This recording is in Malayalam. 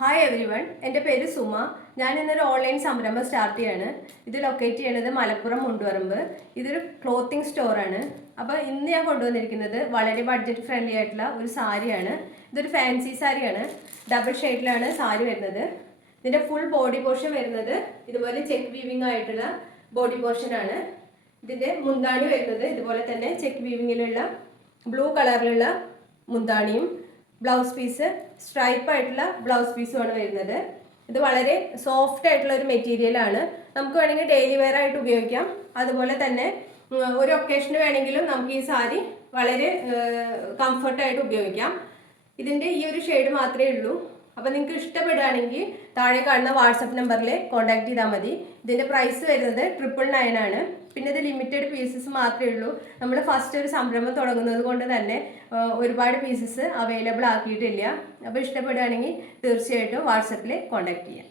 ഹായ് എവരി വൺ, എൻ്റെ പേര് സുമ. ഞാൻ ഇന്നൊരു ഓൺലൈൻ സംരംഭം സ്റ്റാർട്ട് ചെയ്യാണ്. ഇത് ലൊക്കേറ്റ് ചെയ്യണത് മലപ്പുറം മുണ്ടുപറമ്പ്. ഇതൊരു ക്ലോത്തിങ് സ്റ്റോറാണ്. അപ്പോൾ ഇന്ന് ഞാൻ കൊണ്ടുവന്നിരിക്കുന്നത് വളരെ ബഡ്ജറ്റ് ഫ്രണ്ട്ലി ആയിട്ടുള്ള ഒരു സാരിയാണ്. ഇതൊരു ഫാൻസി സാരിയാണ്. ഡബിൾ ഷെയ്ഡിലാണ് സാരി വരുന്നത്. ഇതിൻ്റെ ഫുൾ ബോഡി പോർഷൻ വരുന്നത് ഇതുപോലെ ചെക്ക് വീവിങ് ആയിട്ടുള്ള ബോഡി പോർഷനാണ്. ഇതിൻ്റെ മുന്താണി വരുന്നത് ഇതുപോലെ തന്നെ ചെക്ക് വീവിങ്ങിലുള്ള ബ്ലൂ കളറിലുള്ള മുന്താണിയും ബ്ലൗസ് പീസ് സ്ട്രൈപ്പ് ആയിട്ടുള്ള ബ്ലൗസ് പീസുമാണ് വരുന്നത്. ഇത് വളരെ സോഫ്റ്റ് ആയിട്ടുള്ള ഒരു മെറ്റീരിയലാണ്. നമുക്ക് വേണമെങ്കിൽ ഡെയിലി വെയർ ആയിട്ട് ഉപയോഗിക്കാം. അതുപോലെ തന്നെ ഒരു ഒക്കേഷന് വേണമെങ്കിലും നമുക്ക് ഈ സാരി വളരെ കംഫർട്ടായിട്ട് ഉപയോഗിക്കാം. ഇതിൻ്റെ ഈ ഒരു ഷെയ്ഡ് മാത്രമേ ഉള്ളൂ. അപ്പോൾ നിങ്ങൾക്ക് ഇഷ്ടപ്പെടുകയാണെങ്കിൽ താഴെ കാണുന്ന വാട്സപ്പ് നമ്പറിൽ കോൺടാക്ട് ചെയ്താൽ മതി. ഇതിൻ്റെ പ്രൈസ് വരുന്നത് 999 ആണ്. പിന്നെ ഇത് ലിമിറ്റഡ് പീസസ് മാത്രമേ ഉള്ളൂ. നമ്മൾ ഫസ്റ്റ് ഒരു സംരംഭം തുടങ്ങുന്നത് കൊണ്ട് തന്നെ ഒരുപാട് പീസസ് അവൈലബിൾ ആക്കിയിട്ടില്ല. അപ്പോൾ ഇഷ്ടപ്പെടുകയാണെങ്കിൽ തീർച്ചയായിട്ടും വാട്സപ്പിൽ കോൺടാക്ട് ചെയ്യാം.